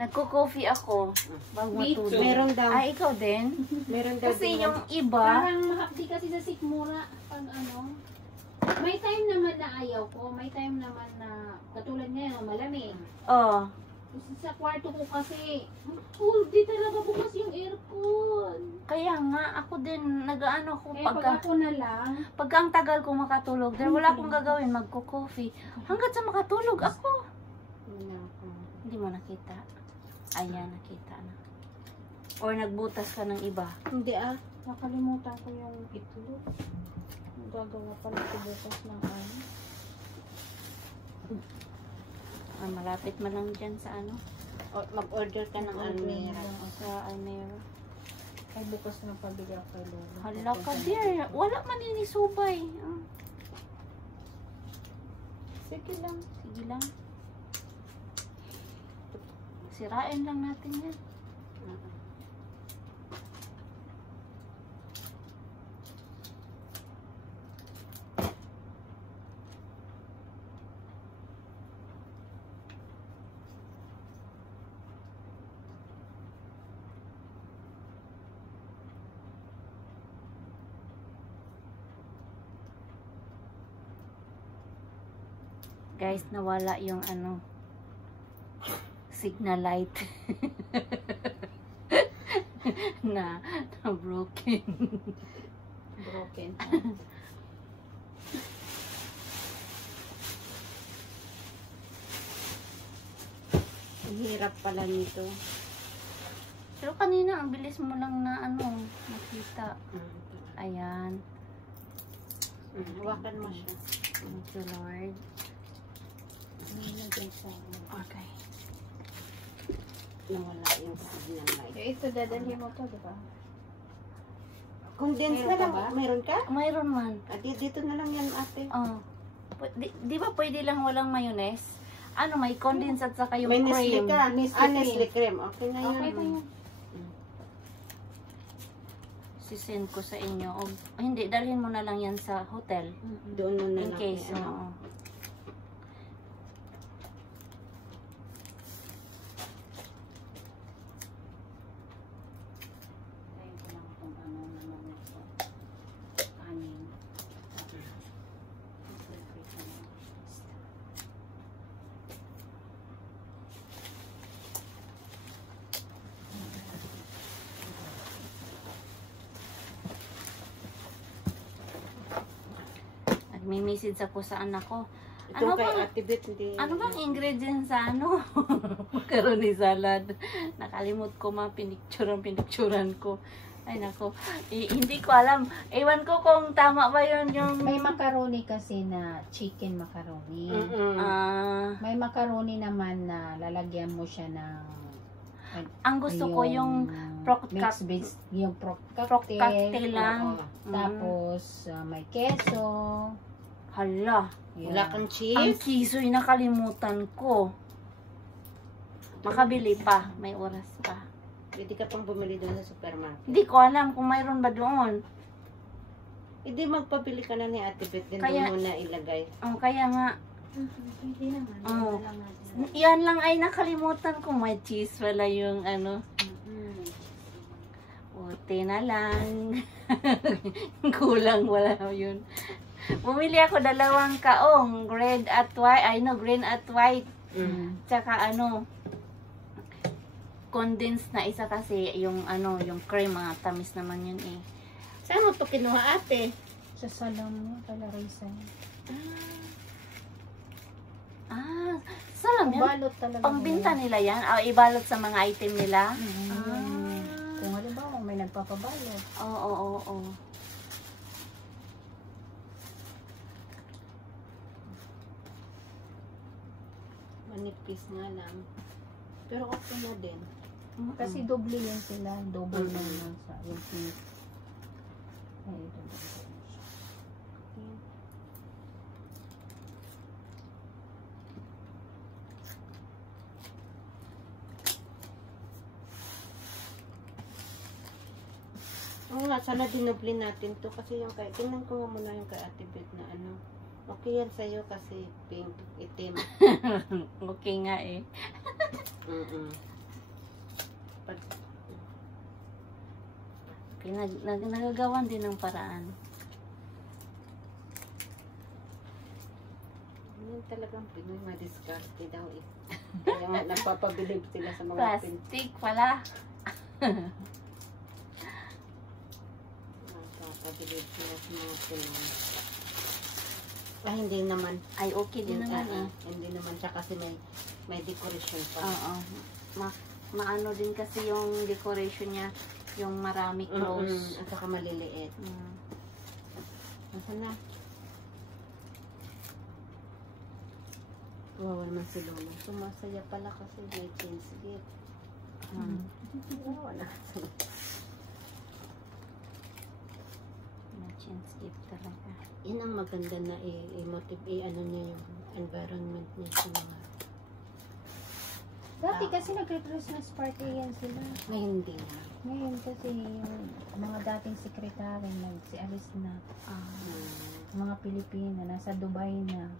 Nagko-coffee ako. Bago matulog. Meron daw. Ay, ikaw din? Meron daw. Kasi din yung iba, Parang mahapdi kasi sa sikmura pag ano. May time naman na ayaw ko. May time naman na katulad ngayon, malamig. oh, Sa kwarto ko kasi, di talaga bukas yung aircon. kaya nga, ako din, nag-ano ako, Kaya pag ako na lang, pagka ang tagal ko makatulog, dahil wala akong gagawin, magko-coffee. Hanggat sa makatulog ako. Hindi mo nakita. Ayan, nakita na. Or nagbutas ka ng iba. Hindi nakalimutan ko yung itlog. Gagawa pala ko bukas ng ano. Malapit man lang dyan sa ano. Mag-order ka ng Almera. Sa Almera. Ay, bukas na pabili ako kay Lola. Hala ka, dear. Wala man yun isubay. Sige lang. Sige lang. Sirain lang natin yan. Guys, nawala yung ano, signal light. na broken. Broken. Ang hirap pala nito. Pero kanina, ang bilis mo lang na ano, nakita. Ayan. Hawakan mo siya. Thank you, Lord. Okay. Nawala yung signal light. Ito, dadalhin mo to, di ba? Condense na lang. Mayroon ka? Mayroon man. Dito na lang yan, ate. Oh. Di ba pwede lang walang mayonnaise? Ano, may condensed at saka yung May Nestle cream. ka. Nestle cream. Okay na yun. Okay na yun. Sisend ko sa inyo. O, hindi, dalhin mo na lang yan sa hotel. Doon mo na In lang. case, oo. Nagmi-message ako sa anak ko. Ito kay Ate Beth, hindi. Ano bang ingredients sa ano? Macaroni salad. Nakalimot ko pinicturan ko. Ay nako, hindi ko alam. Ewan ko kung tama ba yun yung... May macaroni kasi na chicken macaroni. May macaroni naman na lalagyan mo siya ng... Ang gusto ko yung pork yung pork cocktail lang. Tapos may keso. Hala. Wala kang Ang cheese? kiso'y nakalimutan ko. Makabili pa. May oras pa. Pwede ka pang bumili doon sa supermarket. Hindi ko alam kung mayroon ba doon. Hindi, magpabili ka na ni Ate Beth. Din Kaya- doon mo na ilagay. Kaya nga, Pwede naman. Oh. Yan lang ay nakalimutan ko. May cheese pala yung ano. Buti na lang. Kulang, wala yun. Bumili ako 2 kaong. Red at white. Ay no, green at white. Tsaka ano, condensed na isa kasi yung ano, yung cream. Tamis naman yun eh. Saan mo ito kinuha, ate? Sa salon mo, pala Rizal. Salam yan. Balot talaga. Pangbinta nila yan? Ibalot sa mga item nila? Kung halimbawa may nagpapabalot. Oo. Manipis nga lang. Pero okay na din. Kasi doble yan sila. Double naman sa yung piece. Ay, double. Oo nga, sana dinoble natin to kasi yung kay, tingnan ko nga muna yung kay Ate Beth na ano. Okay yan sa'yo kasi pink, itim. Okay nga eh. Nagagawan din ng paraan. Yan talagang Pinoy, madiskarte daw eh. Kaya nga nagpapabilib sila sa mga Plastic pala. nagpapabilib sila sa mga Pinoy. Ah, hindi naman. Ay, okay din naman eh. Hindi naman siya kasi may decoration pa. Oo. Maano din kasi yung decoration niya, yung marami close. At saka maliliit. Nasaan na? Wow, naman si Lola. Sumasaya pala kasi may chance gift. Wala. May chance gift talaga. Yan ang maganda na i-motivate, ano niya yung environment niya sa mga... Dati kasi nagre-Christmas party yan sila. Ngayon hindi na. Ngayon kasi yung mga dating sekretary nagsialis na. Mga Pilipina, nasa Dubai na.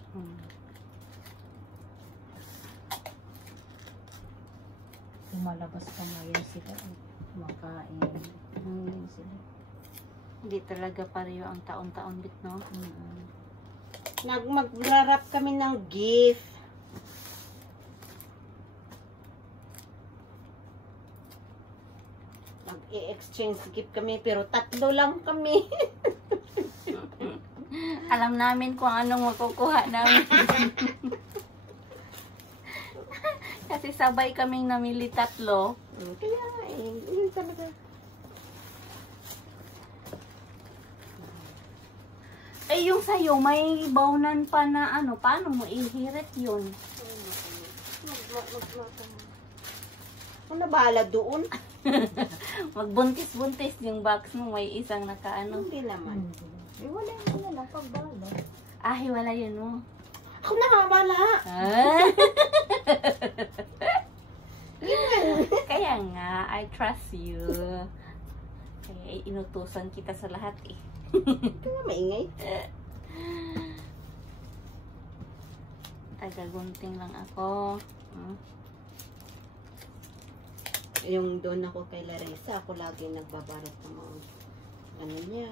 Lumalabas pa ngayon sila. Makain. Ngayon sila. Hindi talaga pareho ang taon-taon bit, no? Magrarap kami ng gift. Mag-i-exchange gift kami pero 3 lang kami. Alam namin kung anong makukuha namin. Kasi sabay kaming namili 3. Kaya yun talaga. Eh, yung sa'yo, may baunan pa na ano, paano mo ihirit yun? Ano bahala doon? Magbuntis-buntis yung box mo, may isang nakaano. Hindi naman. Wala yun na lang pagbalo. Ah, hiwala yun mo. Ako na nga, wala. Kaya nga, I trust you. Kaya inutusan kita sa lahat eh. Kaya maingay. Tagagunting lang ako. Yung doon ako kay Larissa, ako lagi nagbabalot ng mga ano niya.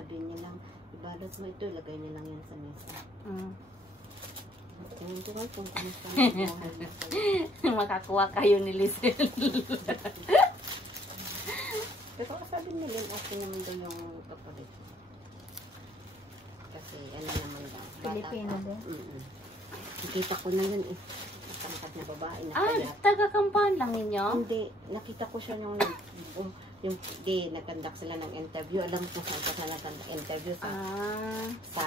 Sabihin niya lang, ibalot mo ito, ilagay niya lang yan sa mesa. Tingnan ko kung kumusta na Makakuha kayo ni Lizel. Pero sabi nila, okay naman daw yung papalit. Kasi ano naman daw. Pilipino ba? Nakita ko na yun eh. Tangkad na babae na Ah, kaya. taga-kampahan lang ninyo? Hindi, nakita ko siya yung nagkandak sila ng interview. Alam ko saan ka na nagkandak interview sa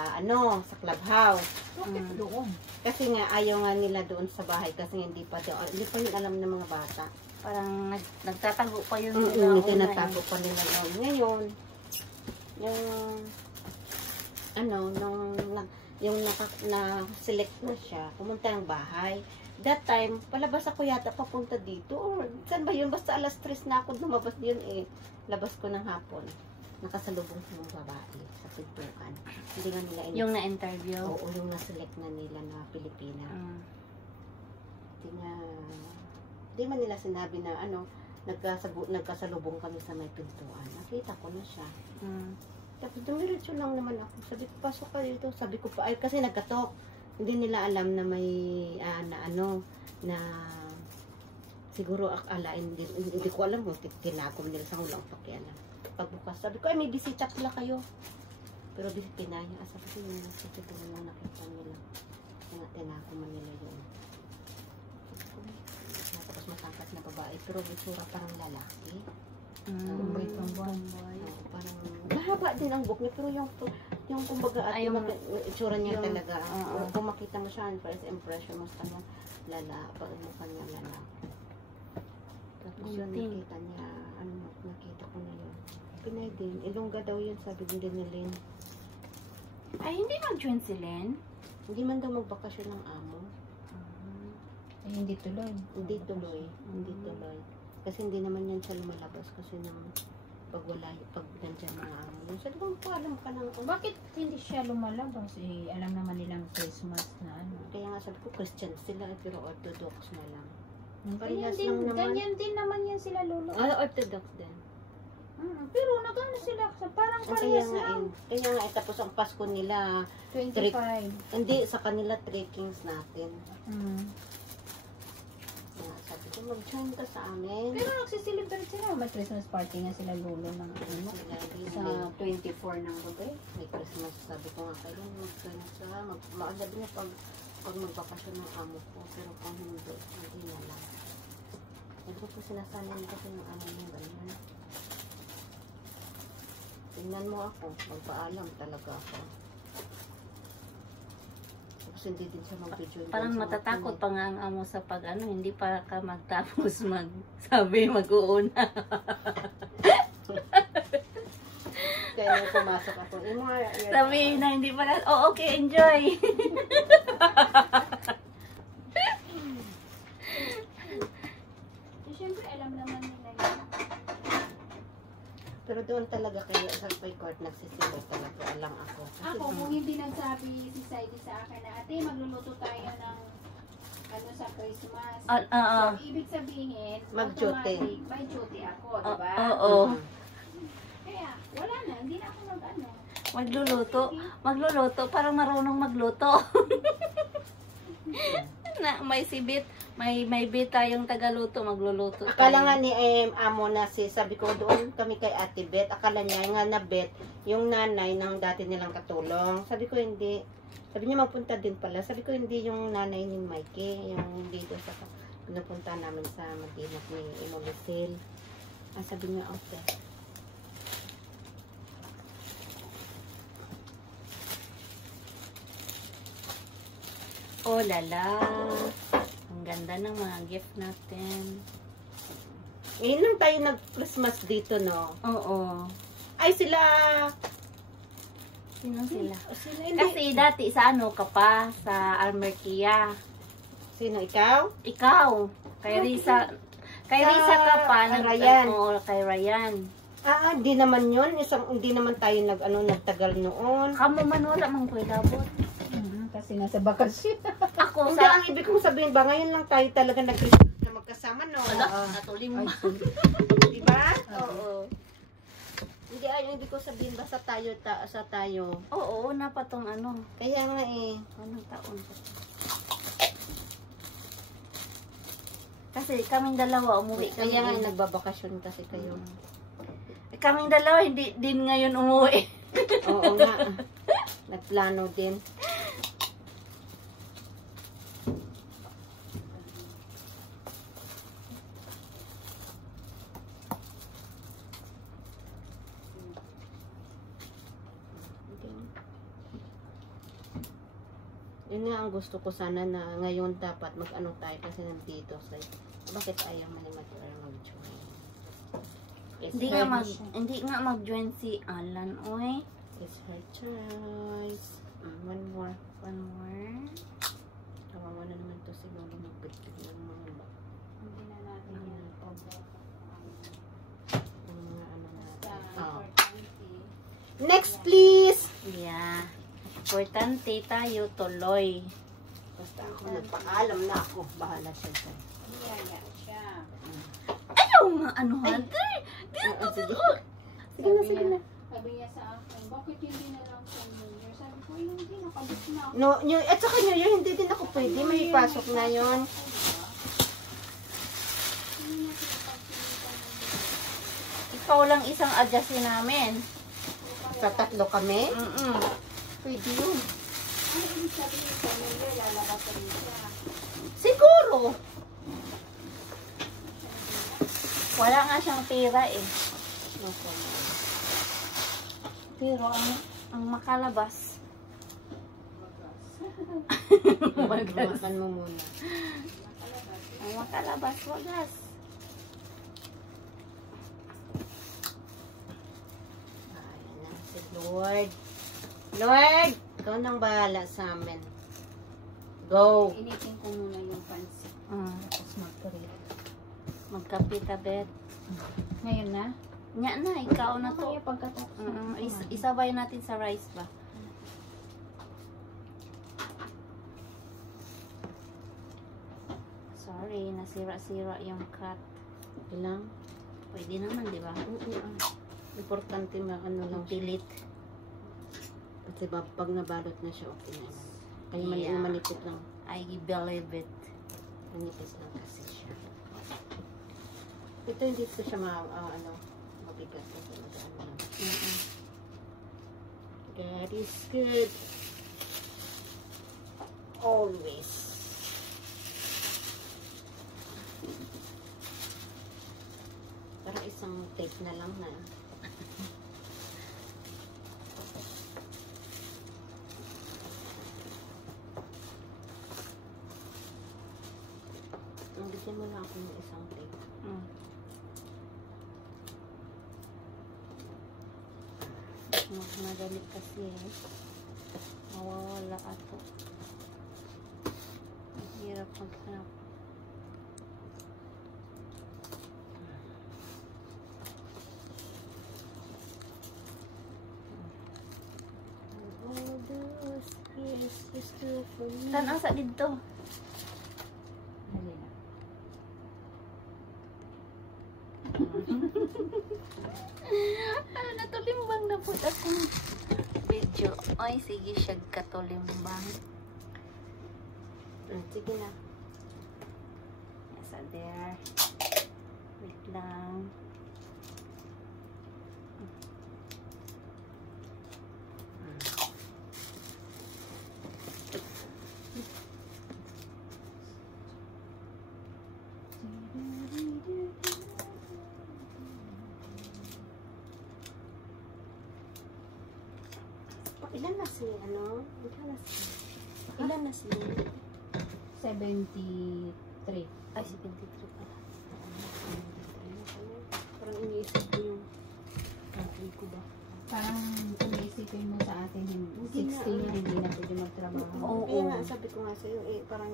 clubhouse. Bakit doon? Kasi nga ayaw nga nila doon sa bahay kasi hindi pa yun alam ng mga bata. Parang nagtatago pa yun. Tinatago pa nila noon. Ngayon, yung na-select na siya, pumunta ng bahay. That time, palabas ako yata papunta dito. Or, saan ba yun? Basta alas 3 na ako lumabas yun eh. Labas ko ng hapon. Nakasalubong sa mga babae sa pintuan. Hindi nga nila Yung na-interview? Oo, yung na-select na nila na Pilipina. Hindi man nila sinabi na nagkasalubong kami sa may pintuan. Nakita ko na siya. Tapos dumiretso lang naman ako. Sabi ko, pasok ka dito. Sabi ko pa, ay kasi nagkatok. Hindi nila alam na may, na siguro hindi ko alam kung tinagom nila sa hulang pakyanan. Pagbukas, sabi ko, ay may bisita pala kayo. Pero bisita niya. Sabi ko, yung bisita mo nakita nila. Tinagom nila yun. Tapos matangkat na babae. Pero itsura parang lalaki. Tomboy. Parang mahaba din ang book niya, pero yung kumbaga at yung itsura niya talaga. Kung makita mo siya, first impression mo sa kanya, pag mo kanya lalaki. Tapos yun, nakita niya, nakita ko na yun. Pinay din, Ilongga daw yun, sabi din ni Lynn. Ay, hindi mag-join si Len? Hindi man daw magbakasyon ng amo. Hindi tuloy. Hindi tuloy. Kasi hindi naman yan siya lumalabas kasi pag nandyan mga amo. Sabi ko, alam ka lang. Bakit hindi siya lumalabas? Alam naman nilang Christmas na ano. Kaya nga sabi ko, Christian sila pero Orthodox na lang. Ganyan din naman yan sila lolo. Orthodox din. Pero nagano sila, parang Kaya parehas nga lang. Kaya nga tapos ang Pasko nila, 25. hindi sa kanila trekkings natin. Kaya sabi ko, mag-join ka sa amin. Pero nagsisilibrate sila. May Christmas party nga sila lulo ng ano. Sa 24 ng gabi. May Christmas, sabi ko nga kayo, mag-join sa, maagabi niya pag magbakasyon ng amo ko, pero kung hindi na lang. Hindi ko sinasanay kasi ng amo niya, ganyan. Tingnan mo ako, magpaalam talaga ako. Tapos hindi din siya mag-join. Parang matatakot pa nga ang amo sa pag ano, hindi pa ka magtapos sabi mag-uuna. Kaya nung pumasok ako, Sabi na hindi pa okay, enjoy. Siyempre, alam naman nila yun. pero doon talaga kayo sa court nagsisilo talaga, alam ako. Kasi Ako, kung hindi nagsabi si Saidi sa akin na, ate, magluluto tayo ng ano sa Christmas. So, ibig sabihin, Mag-duty. automatic, may duty ako, diba? Oo. Kaya, wala na, hindi na ako mag-ano. Magluluto, parang marunong magluto. Na may sibit, may bit tayong tagaluto, magluluto. akala nga ni amo na sabi ko doon kami kay Ate Bet, akala niya nga na Bet, yung nanay ng dati nilang katulong. Sabi ko hindi. Sabi niya magpunta din pala. Sabi ko hindi yung nanay ni Mikey, yung dito sa pinupunta namin sa Madinat ni Imolicil. Sabi niya, okay. Oh lala. Ang ganda ng mga gift natin. Ngayon lang tayo nag-Christmas dito, no? Oo. Ay, sila... Sino sila? Sino, hindi. Kasi dati sa ano ka pa, sa Almerkia. Sino, ikaw? Ikaw, kay Risa. Kay Risa ka pa, Ryan. kay Ryan. Hindi naman yun. Hindi naman tayo nagtagal noon. Kamo man wala mang ko'y labot. Kasi nasa bakasyon. Ako Hindi, sa... ang ibig kong sabihin ba, ngayon lang tayo talaga nag-Christmas na magkasama, no? Natulim mo. Diba? Oo. Hindi, hindi ko sabihin basta tayo, sa tayo. Oo, na pa tong ano. Kaya nga eh. Anong taon pa? Kasi kaming dalawa umuwi kami. Kaya nga nagbabakasyon kasi kayo. Kaming dalawa hindi din ngayon umuwi. Oo nga. Nagplano din. Yun nga ang gusto ko sana na ngayon dapat mag-ano tayo kasi nandito sa bakit ayaw malimatira mag-join. Hindi nga mag-join si Alan, oy. It's her choice. One more. Kawawa na naman to si Lolo magbitig ng mga Hindi na natin yan. mga ano natin. Sa Next please! Yeah. Importante tayo tuloy. Basta ako nagpaalam na ako. Bahala siya dyan. Niyaya siya. Ayaw nga anuhan. Sige na. Sabi niya sa akin, bakit hindi na lang sa New Year? Sabi ko, hindi, nakabit na ako. No, at saka New Year, hindi din ako pwede. May pasok na yon. Ikaw lang isang adjustin namin. Sa tatlo kami. Pwede yun. Ano ibig sabihin sa New Year, lalabas sa New Year? Siguro. Wala nga siyang pera eh. Pero ang makalabas. Makan mo muna. Ang makalabas, wagas. Ayan na si Lord. Lord! Ikaw nang bahala sa amin. Go! Initin ko muna yung pansit. Tapos magkarit. Magkapita bet. Ngayon na? Nya na, ikaw na to. Kaya pagkatapos. Isabay natin sa rice ba? Sorry, nasira-sira yung cut. Ilang? Pwede naman, di ba? Importante ano lang pilit. Kasi pag nabalot na siya, okay na. Kaya Yeah. manipit lang. I believe it. Manipis lang kasi siya. Ito hindi ko siya mabigat kasi mag-ano lang. God is good. Always. Parang isang tape na lang na. Bigyan mo lang ako ng isang tape. Madali kasi mawawala ato. Hirap maghanap. Saan ang sa dito? Ano natulimbang na po akong video. Ay, sige siya katulimbang. Sige na. Nasa there. Wait lang. Ilan na si Ilan na si 73. Ay, 73 pala. Parang iniisip ko yung natin ko ba? Parang kung isipin mo sa atin, 60 na hindi na pwede magtrabaho. Oo. Kaya nga, sabi ko nga sa'yo, parang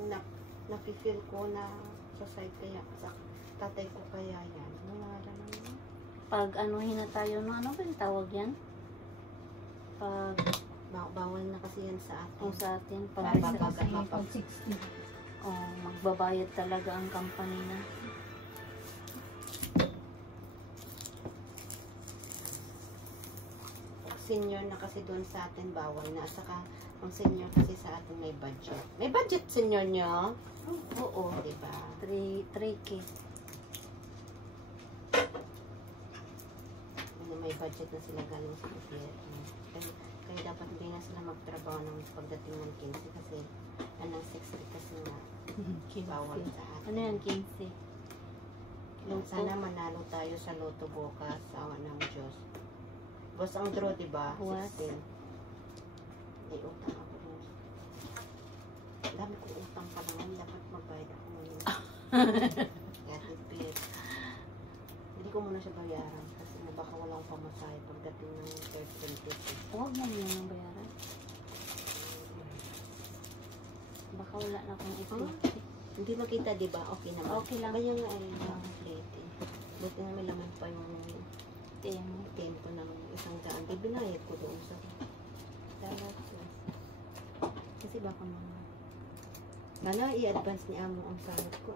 napifeel ko na sa side kaya, sa tatay ko kaya yan. Wala naman. Pag anuhin na tayo, no, ano ba yung tawag yan? Pag Bawal na kasi yan sa atin. kung sa atin, pag Pag 60. magbabayad talaga ang company na. Senior na kasi doon sa atin, bawal na. At saka, ang senior kasi sa atin may budget. May budget senior nyo? Oo, diba? 3K. May budget na sila galing sa gobyerno. Kaya dapat hindi na sila magtrabaho ng pagdating ng 15 kasi anong 60 kasi nga bawal sa atin. Ano yan, 15? Sana manalo tayo sa loto bukas, awa ng Diyos. Boss, ang draw, diba? What? 16. May utang ako dun. Dami ko utang pa naman. Dapat magbayad ako ngayon. Kaya tipid. Hindi ko muna siya bayaran kasi na baka walang pamasahe pagdating ng 13th. Huwag mo yun ang bayaran. Baka wala na akong ito. Hindi makita, diba? Okay naman. Okay lang. Kaya nga ay late. Buti na may laman pa yung 10 ko ng 100. Di binayad ko doon sa dalat ko. Kasi baka Sana i-advance ni Amo ang sahod ko.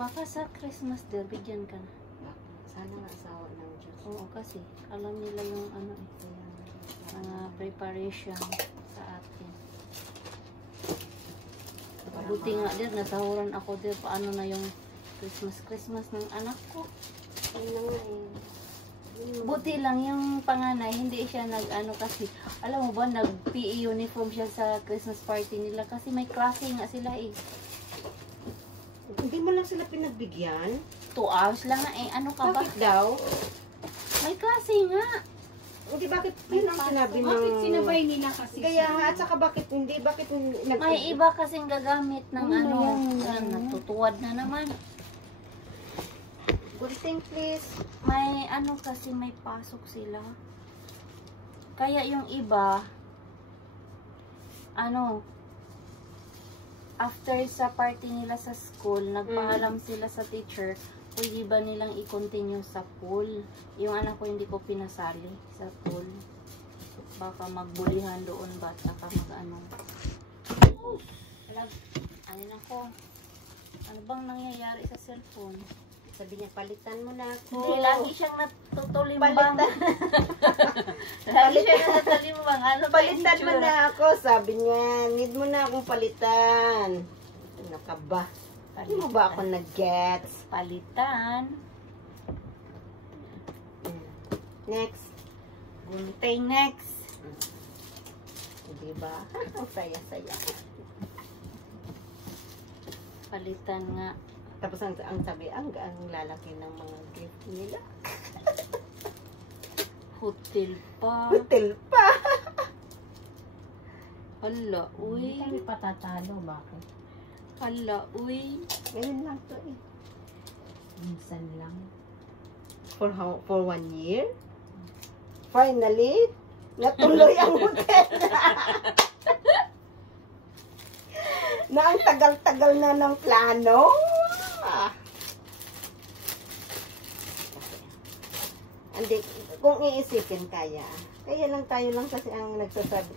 Baka sa Christmas din, bigyan ka na. Sana nga asawa ng Diyos. Oo, kasi alam nila yung ano eh. Mga preparation sa atin. Buti nga din, nasahuran ako din paano na yung Christmas ng anak ko. Ayun na nga eh. Buti lang yung panganay, hindi siya nag-ano kasi, alam mo ba, nag-PE uniform siya sa Christmas party nila kasi may klase nga sila eh. Hindi mo lang sila pinagbigyan? 2 hours lang nga eh, ano ka ba? Bakit daw? May klase nga. Hindi, bakit yun ang sinabi ng... Bakit sinabay nila kasi? Kaya nga, at saka bakit hindi? May iba kasing gagamit ng natutuwad na naman. Good thing, please. May ano kasi may pasok sila. Kaya yung iba, after sa party nila sa school, nagpaalam sila sa teacher, pwede ba nilang i-continue sa pool. Yung anak ko hindi ko pinasali sa pool. Baka magbulihan doon ba, saka mag-ano. Ano ko? Ano bang nangyayari sa cellphone? Sabi niya, palitan mo na ako. Hindi, lagi siyang natutulimbang. Palitan. Lagi siyang natutulimbang. Ano ba yung Palitan mo itsura? na ako. Sabi niya, need mo na akong palitan. Ano ka ba? Hindi mo ba ako nag-gets? Palitan. Next. Gunting next. Diba? Ang saya-saya. Palitan nga. Tapos ang sabi, ang lalaki ng mga gift nila. Hotel pa. Hotel pa. Hala, uy. Hindi kami patatalo, bakit? Hala, uy. Ganyan lang to eh. Minsan lang. For 1 year? Finally, natuloy ang hotel. Na ang tagal-tagal na ng plano. Hindi, kung iisipin kaya. Kaya lang tayo lang kasi ang nagsasabi,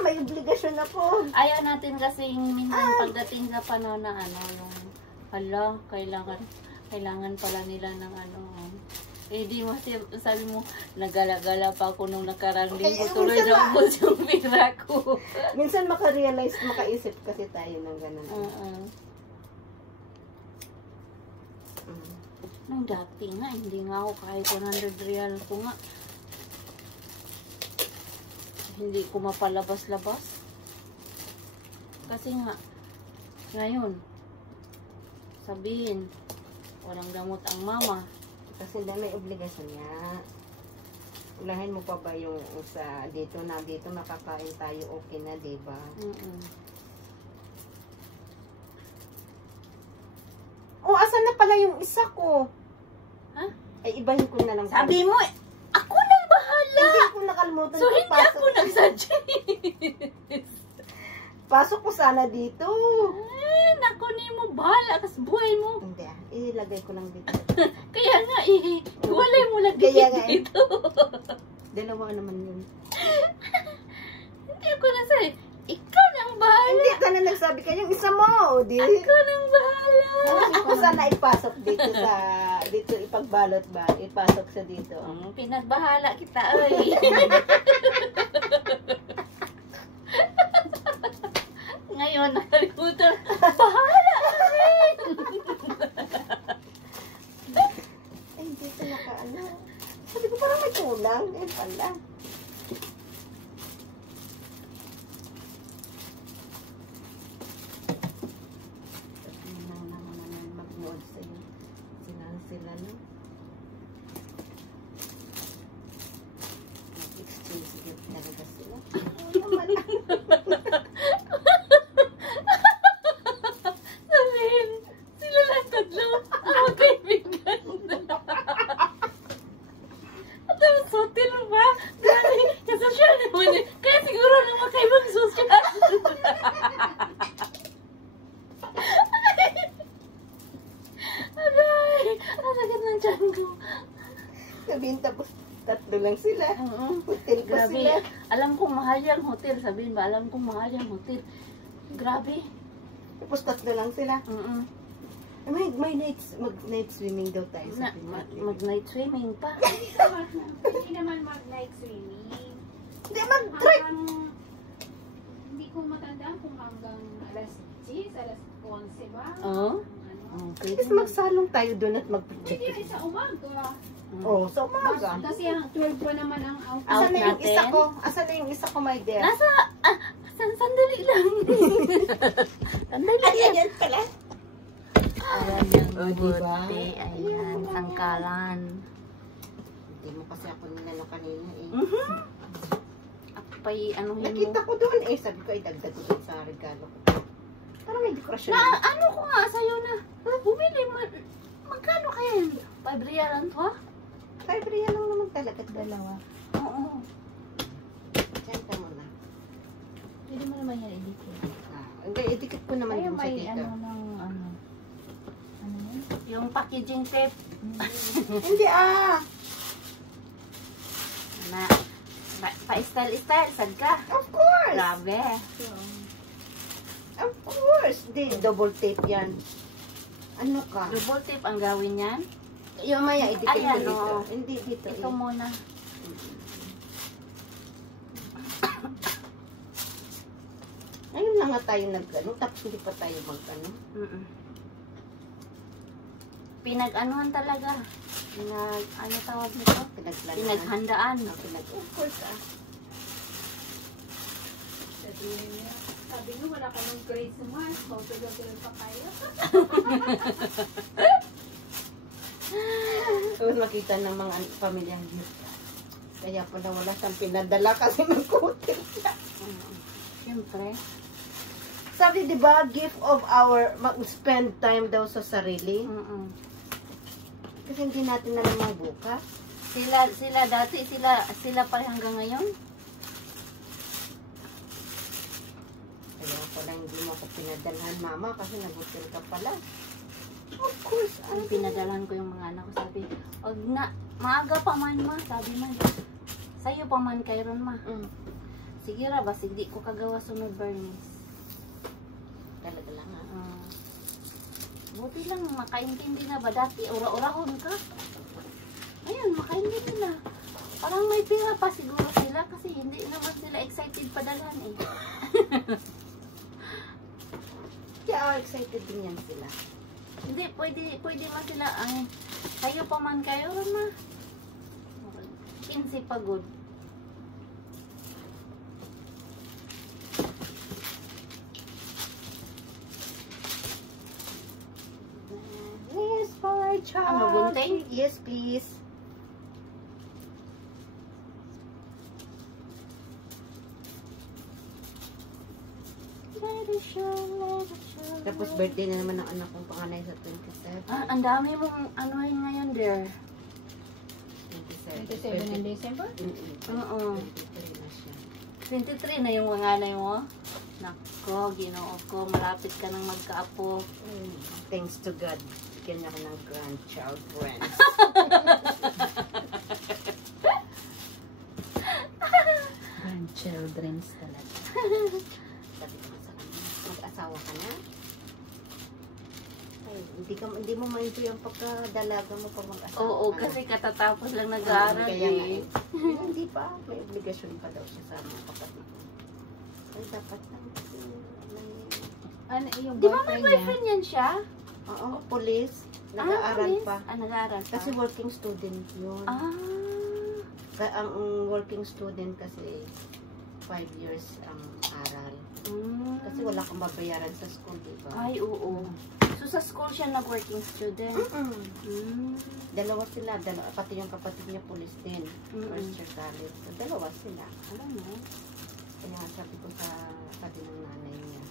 may obligasyon ako. Ayaw natin kasi minsan pagdating sa panahon na ano, yung hala, kailangan pala nila ng ano. Eh di mo sabi mo, nagala-gala pa ako nung nakarang linggo, tuloy na ubos yung pera ko. Minsan makarealize, makaisip kasi tayo ng ganun. Nung dati nga, hindi nga ako kahit 100 real ko nga. Hindi ko mapalabas-labas. Kasi nga, ngayon, sabihin, walang gamot ang mama. Kasi may obligasyon niya. Ulahin mo pa ba yung sa dito na dito makakain tayo, okay na, diba? Asan na pala yung isa ko? Ha? Ay, ibahin ko na lang. Sabi mo, ako nang bahala! Hindi ko nakalimutan. So, hindi ako nagsuggest. Pasok ko sana dito. Naku ni mo, bahala kasi buhay mo. Hindi ilagay ko lang dito. Kaya nga walay mo lang dito. Dalawa naman yun. Hindi ako nasabi, ikaw nang bahala. Hindi ka na nagsabi ka yung isa mo. Ako nang bahala. Hindi ko sana ipasok dito dito ipagbalot ba? Ipasok sa dito. Pinagbahala kita, oy. Ngayon, nakalimutan. Bahala ka rin! Ay, dito nakaano. Sabi ko parang may kulang. Eh, pala. Mag-nood sa'yo. Sila, no? Exchange gift talaga sila. Sabihin, sila lang tatlo. Ang kaibigan na. At ang hotel ba? Grabe, kasosyal naman eh. Kaya siguro nang makaibang sosyal. Aray, ang sakit ng tiyan ko. Sabihin tapos tatlo lang sila. Hotel pa Grabe, sila. alam kong mahal yung hotel. Sabihin ba, alam kong mahal yung hotel. Grabe. Tapos tatlo lang sila. May night swimming daw tayo sa Mag-night swimming pa. Hindi naman mag-night swimming. Hindi, mag-try. Hindi ko matandaan kung hanggang alas 10, alas 11 ba? Oo. Tapos magsalong tayo doon at mag-check. Hindi, sa umaga. Sa umaga. Kasi ang 12 pa naman ang out. Asan na yung natin? isa ko? Asan na yung isa ko, my dear? Sandali lang. Sandali lang. Ayan pala. Ayan yung diba? buti. Ayan, tangkalan. Hindi mo kasi ako ninalo kanina eh. Ako pa'y anuhin mo. Nakita ko doon eh. Sabi ko, idagdag ko sa regalo ko. Parang may dekorasyon. Ano ko nga sa'yo na. Bumili mo. Magkano kaya yun? 5 real lang to ha? 5 real lang naman talaga. Dalawa. Oo. Diyan ka muna. Pwede mo naman yan edit. Hindi, idikit ko naman Ayaw yung sa may dito. ano yun? Yung packaging tape. Hindi Pa-style-style. Sad ka. Of course. Grabe. Of course. Di, double tape yan. Ano ka? Double tip ang gawin yan. Yung maya, idikit Ayan, dito. oo. Hindi dito. Ito muna. Ayun na nga tayo nag-ano, tapos hindi pa tayo mag-ano. Pinag-anuhan talaga. Ano tawag nito? Pinaghandaan. Of course, Sabi nyo, wala ka ng Christmas. Magpagagawin pa kayo. Tapos makita ng mga pamilyang gift. Kaya pala wala siyang pinadala kasi mag-hotel siya. Siyempre. Sabi, di ba, gift of our, mag-spend time daw sa sarili. Kasi hindi natin alam magbukas. Sila dati, sila pa rin hanggang ngayon. Kaya pala hindi mo ako pinadalhan, mama, kasi nag-hotel ka pala. Of course. Ang pinadalan ko yung mga anak ko, sabi, og na, maaga pa man ma, sabi man. Sa'yo pa man kayron ma. Sige ra, basig di ko kagawa sunod Bernice. Talaga lang ha. Buti lang, makaintindi na ba? Dati, ura-urahon ka. Ayun, makaintindi na. Parang may pira pa siguro sila kasi hindi naman sila excited padalhan eh. Kaya excited din yan sila. Hindi, pwede man sila, kayo pa man kayo, ma. 15 pagod. Yes, for child. Ano, gunting? Yes, please. Tapos birthday na naman ng anak kong panganay sa 27. Ang dami mong anuhin ngayon, dear. 27 ng December? Oo. 23 na siya. 23 na yung mga anay mo. Nako, ginoo ko. Malapit ka nang magkaapo. Thanks to God. Bigyan niya ako ng grandchild friends. Grandchildren talaga. Sabi ko sa kanya, mag-asawa ka na? Ay, hindi mo ma-enjoy ang pagkadalaga mo pag mag-asawa Oo, ka kasi na. katatapos lang nag-aaral Kaya nga eh. Hindi pa. May obligasyon pa daw siya sa mga kapatid ko. Ay, dapat lang kasi may... Ano yung Di ba may boyfriend niya? boyfriend yan siya? Oo, police. Nag-aaral police? pa. Nag-aaral pa? Kasi working student yun. Ang working student kasi 5 years ang aral. Kasi wala kang babayaran sa school, di ba? Ay, oo. So, sa school siya nag-working student? Dalawa sila. Pati yung kapatid niya, police din. First year college. So, dalawa sila. Alam mo? Kaya sabi ng nanay niya.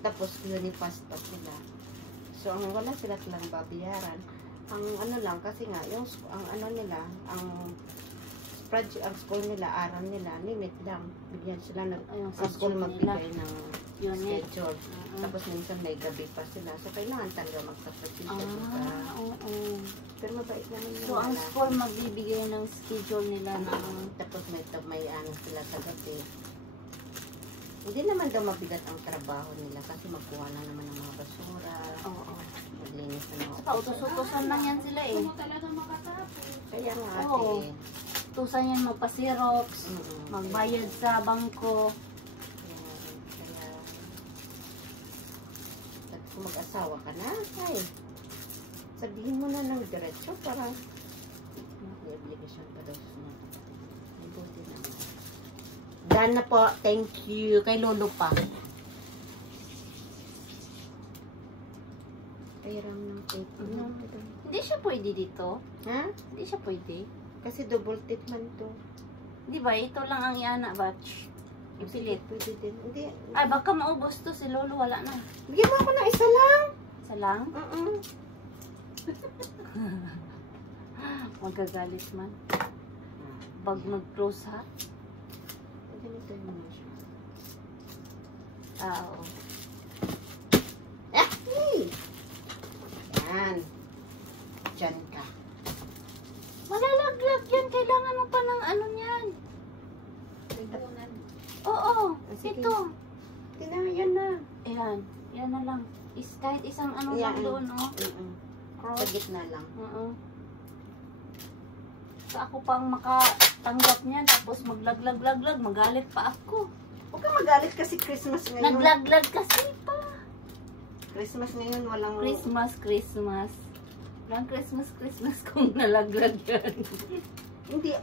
Tapos, unipass pa sila. So, ang wala sila talang babayaran. Ang ano lang, kasi nga, ang ano nila, ang school nila, aral nila, limit lang. Bigyan sila ng, ang school magbigay ng schedule. Tapos minsan may gabi pa sila. So, kailangan talaga magsacrifice ka. Oo. Pero mabait naman yun. So, ang school magbibigay ng schedule nila Tapos may ano sila sa gabi. Hindi naman daw mabigat ang trabaho nila kasi magkuha lang naman ng mga basura. Oo. Maglinis ng mga Saka utos-utosan lang yan sila eh. Gusto mo talaga makatapos. Kaya nga Oo. ate. Utusan yan magpa-xerox, magbayad sa bangko. Kaya kung mag-asawa ka na, ay, sabihin mo na ng diretso para may obligation pa daw sa mga kapatid. May buti na. Done na po. Thank you. Kay Lolo pa. Pairam ng tape. Hindi siya pwede dito. Ha? Hindi siya pwede. Kasi double tip man to. Di ba? Ito lang ang iana batch. Ipilit. Pwede din. Hindi. Ay, baka maubos to. Si Lolo wala na. Bigyan mo ako ng isa lang. Isa lang? Uh-uh. Magagalit man. Pag mag-close ha? Ganito yung mga siya. Oo. Ah! Hey! Yan. Diyan ka. Malalaglag yan. Kailangan mo pa ng ano yan. Oo. Sige. Ito. Yan na. Ayan. Yan na lang. Is kahit isang ano Yeah, lang doon, no? Sa gitna lang. So ako pang makatanggap niyan, tapos maglaglag-laglag, magalit pa ako. Huwag ka magalit kasi Christmas ngayon. Naglaglag kasi pa. Christmas ngayon, walang... Christmas. Walang Christmas kung nalaglag yan. Hindi,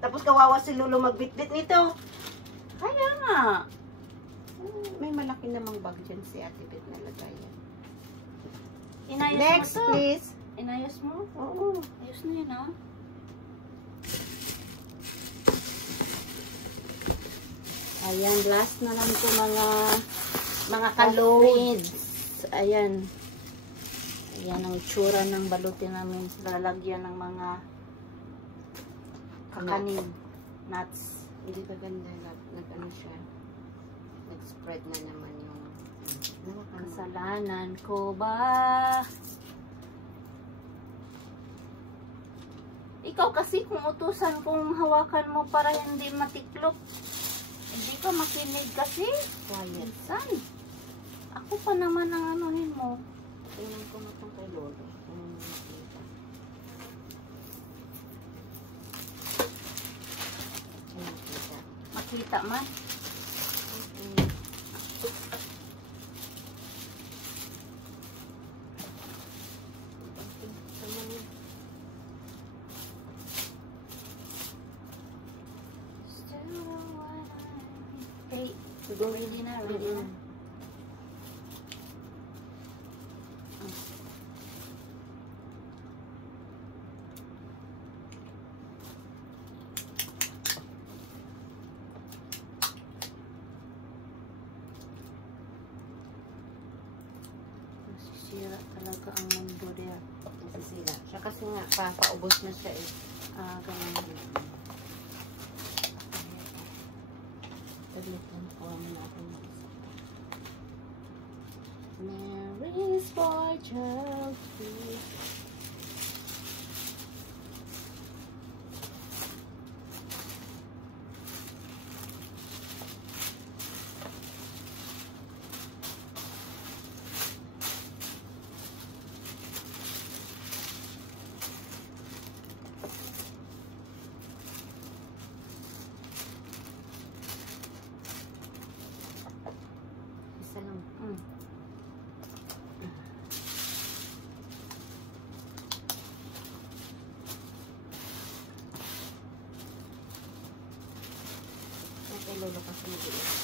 Tapos kawawa si Lolo magbitbit nito. Kaya nga. May malaki namang bag dyan si Ate Bet na lagayan. Inayos Next, mo to. please. Inayos mo? Oo. Ayos na yun, ha? Ayan, last na lang to mga kaloids. Ayan. Ayan ang itsura ng balutin namin. Lalagyan ng mga kakanin. Nuts. Hindi ka ganda. Nag-ano siya. Nag-spread na naman yung... Kasalanan ko ba? Ikaw kasi kung utusan kong hawakan mo para hindi matiklop. Hindi ka makinig kasi. Quiet. San? Ako pa naman ang anuhin mo. Tingnan ko na itong kay Lolo. Makita man. Okay. Ready na. Nasisira talaga ang mundo diyan. Nasisira. Siya kasi nga, paubos na siya eh. Ganun. Taglitan ko naman ako ng isa. Mary's for childhood. Isa lang. Kay Lolo kasi mag-iis.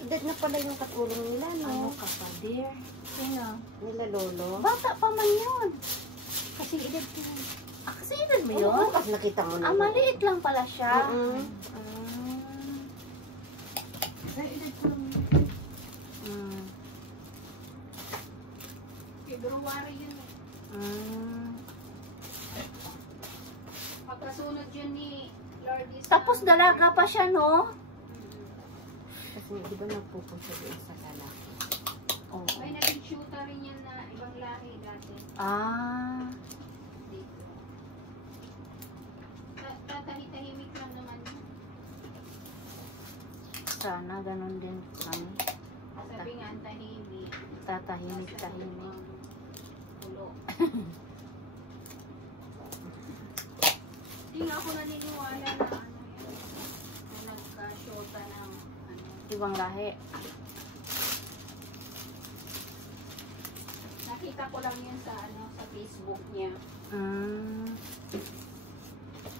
Edad na pala yung katulong nila, no? Ano ka pa, dear? Sino? Nila Lolo. Bata pa man yun. Kasi edad ko. Kasi edad mo yun? Oo, kasi nakita mo na. Maliit lang pala siya. Ay, edad ko lang. February yun eh. Pagkasunod yun ni Lourdes. Tapos dalaga pa siya, no? Kasi di ba nagpupunta din sa lalaki? Oo. May naging shooter rin yan na ibang lahi dati. Dito. Tatahimik lang naman yun. Sana ganun din kami. Sabi nga ang tahimik. Tatahimik-tahimik. Pulo. Hindi nga ako naniniwala na ano yan. Na nagka-shota ng Ibang lahi. nakita ko lang yan sa sa Facebook niya.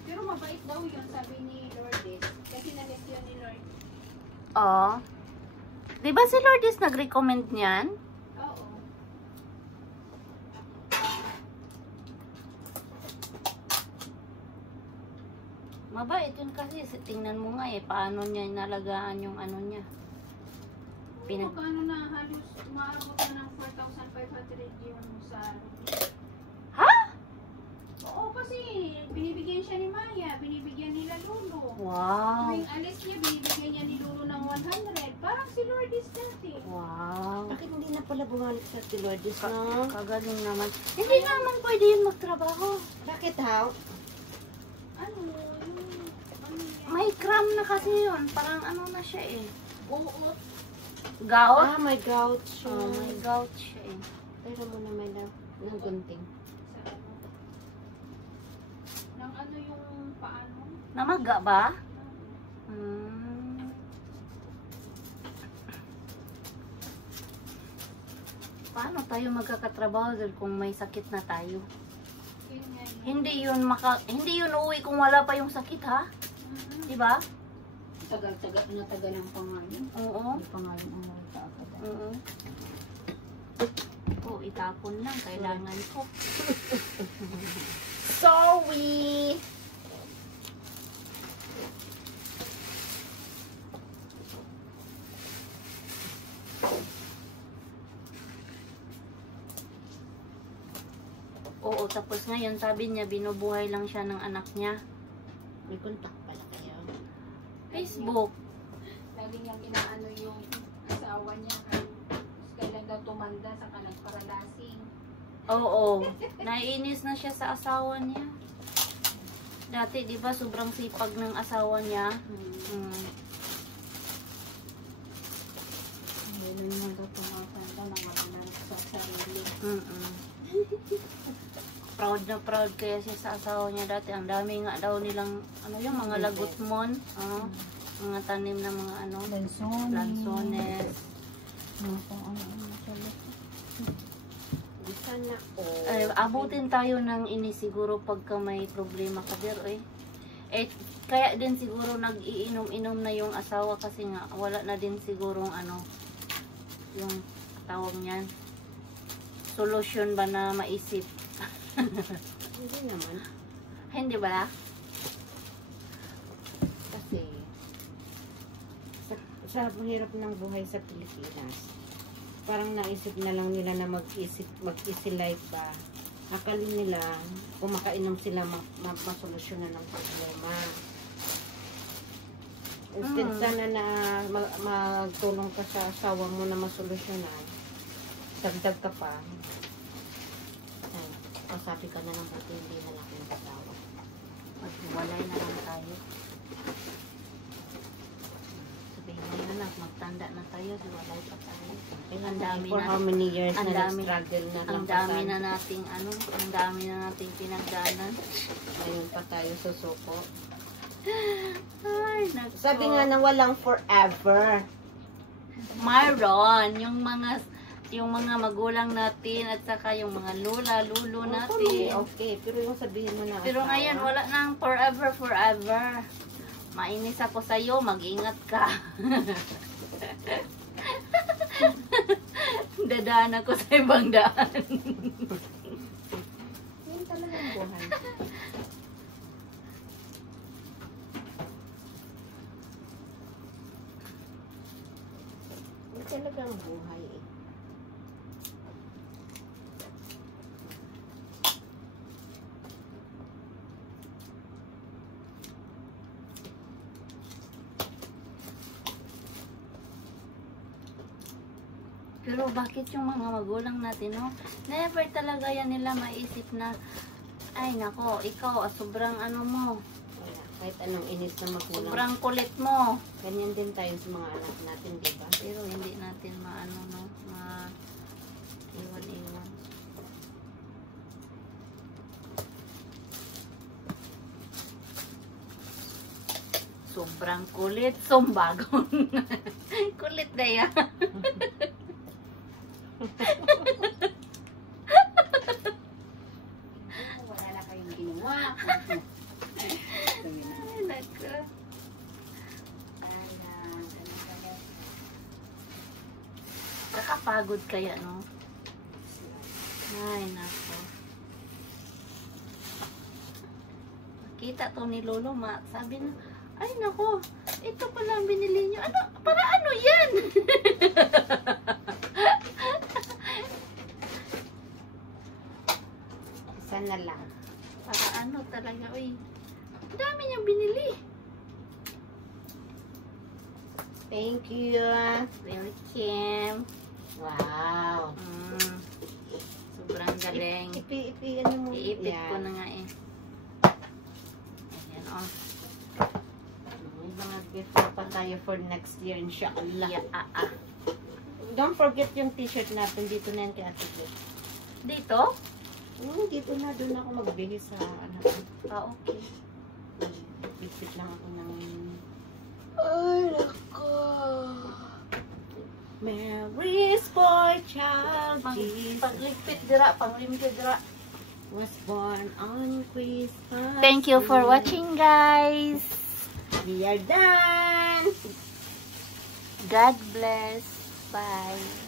Pero mabait daw yun, sabi ni Lourdes. Kasi na-miss yun ni Lourdes. Oo. Di ba si Lourdes nag-recommend niyan? Oo. Mabait yun kasi. Tingnan mo nga paano niya inalagaan yung ano niya. Magkano na halos umaabot na ng 4,500 yung sa... Ha? Oo, kasi binibigyan siya ni Maya, binibigyan nila Lolo. Wow. Tuwing alis niya, binibigyan niya ni Lolo ng 100. Parang si Lourdes dati. Wow. Bakit hindi na pala bumalik sa Lourdes, no? Kagaling naman. Hindi naman pwede yun magtrabaho. Bakit, how? Ano yan? May cram na kasi yun. Parang ano na siya eh. Uot. Gout? Ah, may gout siya. Oh, may gout siya eh. Pero mo na may ng gunting. Sa ano? Nang ano yung paano? Namaga ba? Hmm. Paano tayo magkakatrabaho dahil kung may sakit na tayo? Yun nga yun. Hindi yun uuwi kung wala pa yung sakit, ha? Di ba? Tagal ang pangalan. Oo. May pangalan ang mga taakad. Oo. Oh, itapon lang. Kailangan ko. Sorry! Oo, tapos ngayon sabi niya binubuhay lang siya ng anak niya. May contact pala kayo. Facebook. Lagi niyang inaano yung asawa niya. Kailan daw tumanda sa nagparalasing. Oo. Naiinis na siya sa asawa niya. Dati, di ba, sobrang sipag ng asawa niya. Ngayon mo daw tumatanda mga sa sarili. Proud kaya siya sa asawa niya dati. Ang dami nga daw nilang, ano yung mga lagutmon. Mga tanim na mga ano. Lansones. Sana Ay, abutin tayo ng ini siguro pagka may problema ka der, eh. Kaya din siguro nag-iinom-inom na yung asawa kasi nga wala na din siguro ano yung tawag niyan. Solusyon ba na maisip? Hindi naman. Hindi ba? Kasi sa hirap ng buhay sa Pilipinas, parang naisip na lang nila na mag-easy life ba. Akalin nila, kung makainom sila, masolusyonan ng problema. Instead sana na magtulong ka sa asawa mo na masolusyonan, dagdag ka pa. Ay, sabi ka na lang pati hindi na lang yung asawa. Maghiwalay na lang tayo. Sabihin mo na lang, magtanda na tayo, hiwalay pa tayo. Ang dami For na. how many years ang na dami- nag-struggle na lang Ang dami na nating ang dami na nating pinagdanan. Ngayon pa tayo susuko. Ay, nako. Sabi nga na walang forever. Myron, yung mga magulang natin at saka yung mga lulo natin. Okay, pero yung sabihin mo na Pero asawa, ngayon, wala nang forever. Mainis ako sa'yo, mag-ingat ka. Dadaan ako sa ibang daan. Yun talagang buhay. Yun talagang buhay eh. Pero bakit yung mga magulang natin, no? Never talaga yan nila maisip na, ay nako, ikaw, sobrang ano mo, Wala. Kahit anong inis na magulang. sobrang kulit mo. Ganyan din tayo sa mga anak natin, di ba? Pero hindi natin maano, no? Iwan-iwan. Sobrang kulit, sumbagon. Kulit na yan. Wala na kayong ginawa. Ay, nako. Nakapagod kaya, no? Ay, nako. Kita to ni Lolo, sabi na, Ay, nako. Ito pala ang binili nyo. Ano? Para ano yan? Isa na lang. Para ano talaga, uy. Ang dami niyang binili. Thank you. Welcome. Wow. Sobrang galing. Ipi, ano mo? Iipit Yan. ko na nga eh. Ayan, oh. May mga gift na pa tayo for next year, inshallah. Yeah, Don't forget yung t-shirt natin. Dito na yan kay Ate Beth. Dito? Dito na. Doon ako magbili sa ano. Okay. Bigpit lang ako ng... Ay, nako. Mary's boy child Pagligpit dira, panglimpyo dira. was born on Christmas. Thank you for watching, guys. We are done. God bless. Bye.